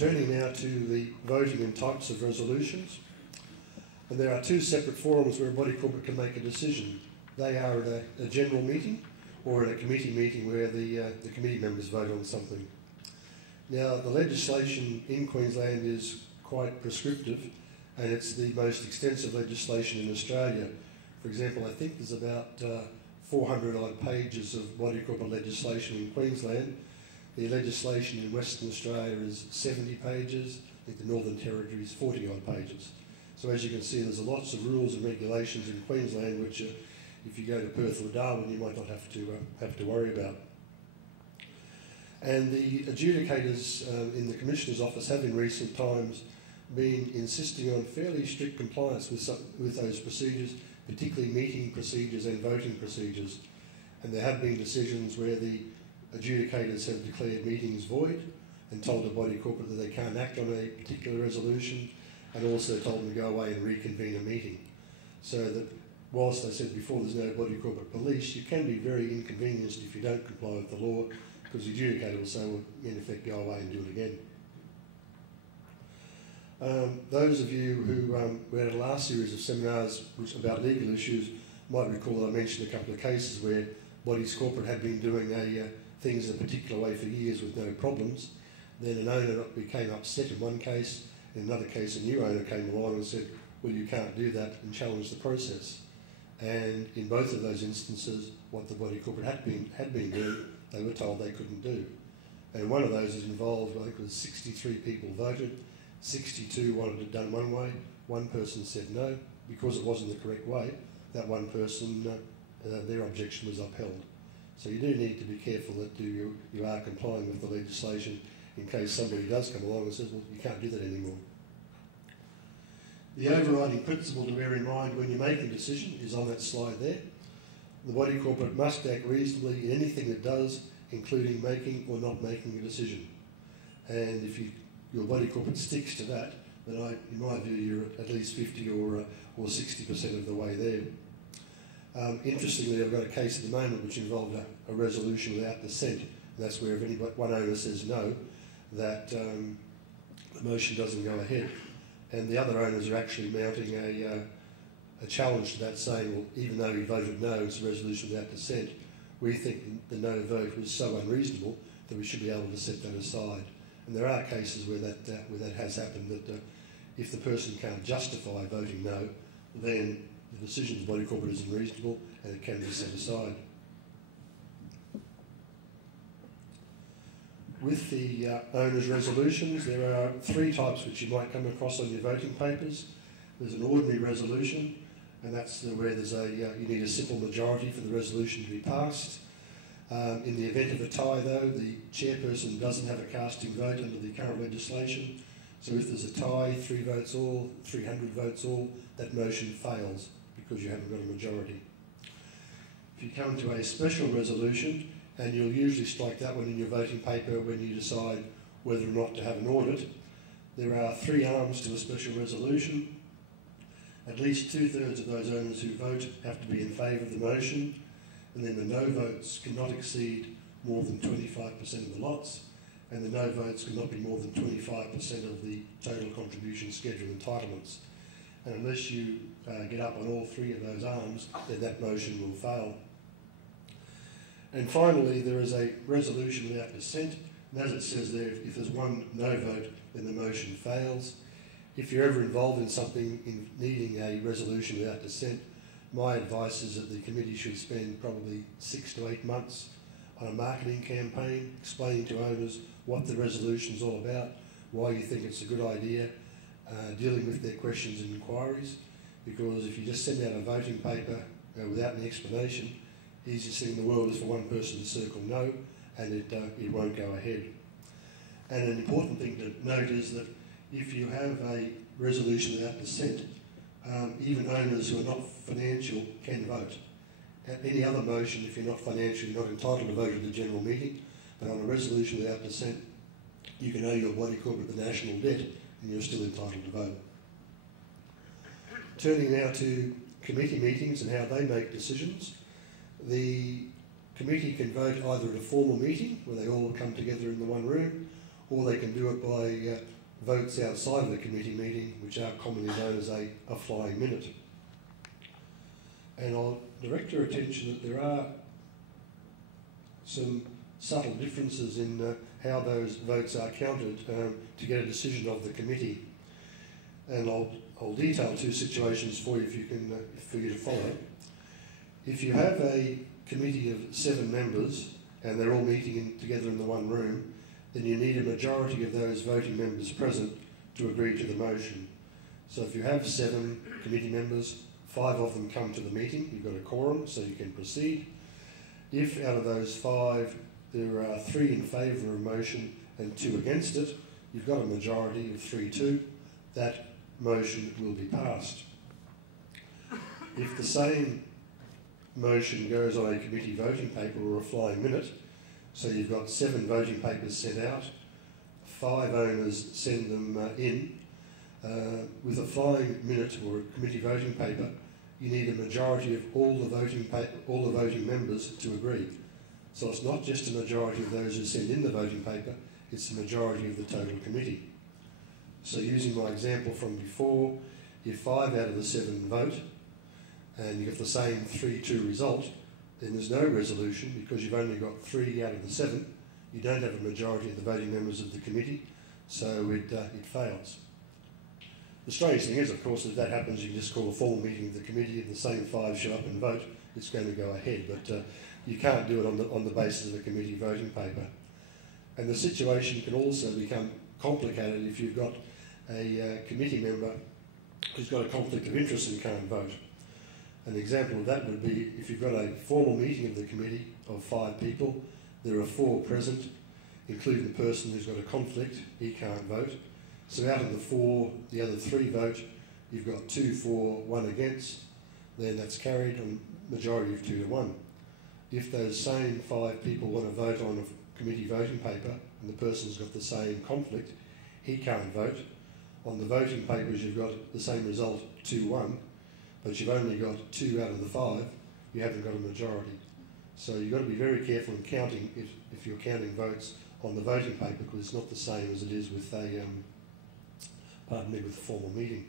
Turning now to the voting and types of resolutions. And there are two separate forums where a body corporate can make a decision. They are at a general meeting or at a committee meeting where the committee members vote on something. Now, the legislation in Queensland is quite prescriptive, and it's the most extensive legislation in Australia. For example, I think there's about 400 odd pages of body corporate legislation in Queensland. The legislation in Western Australia is 70 pages. I think the Northern Territory is 40 odd pages. So as you can see, there's lots of rules and regulations in Queensland which, if you go to Perth or Darwin, you might not have to worry about. And the adjudicators in the Commissioner's Office have in recent times been insisting on fairly strict compliance with those procedures, particularly meeting procedures and voting procedures. And there have been decisions where the adjudicators have declared meetings void and told the body corporate that they can't act on a particular resolution, and also told them to go away and reconvene a meeting. So that whilst I said before there's no body corporate police, you can be very inconvenienced if you don't comply with the law, because the adjudicator will say, well, in effect, go away and do it again. Those of you who were at the last series of seminars about legal issues might recall that I mentioned a couple of cases where bodies corporate had been doing things a particular way for years with no problems. Then an owner became upset in one case. In another case, a new owner came along and said, well, you can't do that, and challenged the process. And in both of those instances, what the body corporate had been doing, they were told they couldn't do. And one of those is involved, I think it was 63 people voted, 62 wanted it done one way, one person said no, because it wasn't the correct way, that one person, their objection was upheld. So you do need to be careful that you are complying with the legislation in case somebody does come along and says, well, you can't do that anymore. The overriding principle to bear in mind when you make a decision is on that slide there. The body corporate must act reasonably in anything it does, including making or not making a decision. And if your body corporate sticks to that, then in my view, you're at least 50 or 60% of the way there. Interestingly, I've got a case at the moment which involved a resolution without dissent. And that's where if one owner says no, that the motion doesn't go ahead. And the other owners are actually mounting a challenge to that, saying, well, even though he voted no, it's a resolution without dissent, we think the no vote was so unreasonable that we should be able to set that aside. And there are cases where that has happened, that if the person can't justify voting no, then the decision of the body corporate is unreasonable and it can be set aside. With the owner's resolutions, there are three types which you might come across on your voting papers. There's an ordinary resolution, and that's where there's you need a simple majority for the resolution to be passed. In the event of a tie, though, the chairperson doesn't have a casting vote under the current legislation. So if there's a tie, 3 votes all, 300 votes all, that motion fails because you haven't got a majority. If you come to a special resolution, and you'll usually strike that one in your voting paper when you decide whether or not to have an audit. There are 3 arms to a special resolution. At least 2/3 of those owners who vote have to be in favour of the motion, and then the no votes cannot exceed more than 25% of the lots, and the no votes cannot be more than 25% of the total contribution schedule entitlements. And unless you get up on all 3 of those arms, then that motion will fail. And finally, there is a resolution without dissent, and as it says there, if there's one no vote, then the motion fails. If you're ever involved in something in needing a resolution without dissent, my advice is that the committee should spend probably 6 to 8 months on a marketing campaign, explaining to owners what the resolution is all about, why you think it's a good idea, dealing with their questions and inquiries, because if you just send out a voting paper without any explanation, the easiest thing in the world is for one person to circle no, and it won't go ahead. And an important thing to note is that if you have a resolution without dissent, even owners who are not financial can vote. At any other motion, if you're not financial, you're not entitled to vote at the general meeting, but on a resolution without dissent, you can owe your body corporate the national debt and you're still entitled to vote. Turning now to committee meetings and how they make decisions. The committee can vote either at a formal meeting, where they all come together in the one room, or they can do it by votes outside of the committee meeting, which are commonly known as a flying minute. And I'll direct your attention that there are some subtle differences in how those votes are counted to get a decision of the committee. And I'll detail two situations for you for you to follow. If you have a committee of 7 members and they're all meeting together in the one room, then you need a majority of those voting members present to agree to the motion. So if you have 7 committee members, 5 of them come to the meeting, you've got a quorum, so you can proceed. If out of those 5 there are 3 in favour of a motion and 2 against it, you've got a majority of 3-2, that motion will be passed. If the same motion goes on a committee voting paper or a flying minute, so you've got 7 voting papers sent out, 5 owners send them in. With a flying minute or a committee voting paper, you need a majority of all the voting members to agree. So it's not just a majority of those who send in the voting paper, it's the majority of the total committee. So using my example from before, if 5 out of the 7 vote and you get the same 3-2 result, then there's no resolution because you've only got 3 out of the 7. You don't have a majority of the voting members of the committee, so it fails. The strange thing is, of course, if that happens, you can just call a formal meeting of the committee and the same 5 show up and vote, it's going to go ahead, but you can't do it on the basis of a committee voting paper. And the situation can also become complicated if you've got a committee member who's got a conflict of interest and can't vote. An example of that would be if you've got a formal meeting of the committee of 5 people, there are 4 present, including the person who's got a conflict, he can't vote. So out of the 4, the other 3 vote, you've got 2 for, 1 against, then that's carried on majority of 2-1. If those same 5 people want to vote on a committee voting paper and the person's got the same conflict, he can't vote. On the voting papers you've got the same result, 2-1, but you've only got 2 out of the 5, you haven't got a majority. So you've got to be very careful in counting if you're counting votes on the voting paper, because it's not the same as it is with a formal meeting.